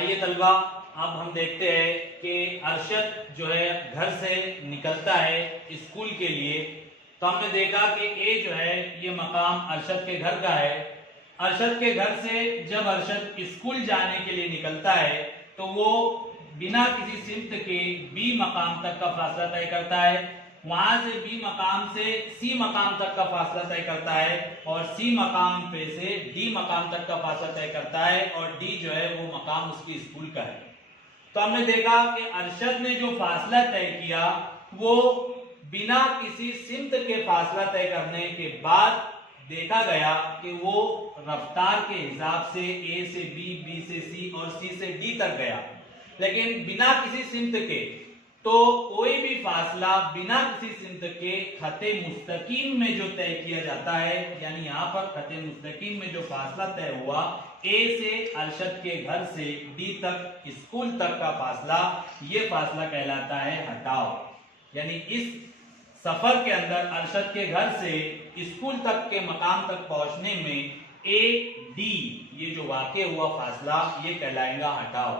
آئیے طلبہ اب ہم دیکھتے ہیں کہ ارشد جو ہے گھر سے نکلتا ہے اسکول کے لیے. تو ہم نے دیکھا کہ اے جو ہے یہ مقام ارشد کے گھر کا ہے. ارشد کے گھر سے جب ارشد اسکول جانے کے لیے نکلتا ہے تو وہ بنا کسی سمت کے بی مقام تک کا فاصلہ طے کرتا ہے. وہاں سے بی مقام سے سی مقام تک کا فاصلہ طے کرتا ہے اور سی مقام پہ سے ڈی مقام تک کا فاصلہ طے کرتا ہے اور ڈی جو ہے وہ مقام اس کی اسکول کا ہے. تو ہم نے دیکھا کہ ارشد نے جو فاصلہ طے کیا وہ بنا کسی سمت کے فاصلہ طے کرنے کے بعد دیکھا گیا کہ وہ رفتار کے حساب سے اے سے بی، بی سے سی اور سی سے ڈی تک گیا. لیکن بنا کسی سمت کے تو کوئی بھی فاصلہ بنا کسی سمت کے خط مستقیم میں جو طے کیا جاتا ہے، یعنی یہاں پر خط مستقیم میں جو فاصلہ طے ہوا اے سے ارشد کے گھر سے ڈی تک اسکول تک کا فاصلہ، یہ فاصلہ کہلاتا ہے ہٹاؤ. یعنی اس سفر کے اندر ارشد کے گھر سے اسکول تک کے مقام تک پہنچنے میں اے ڈی یہ جو واقع ہوا فاصلہ یہ کہلائے گا ہٹاؤ.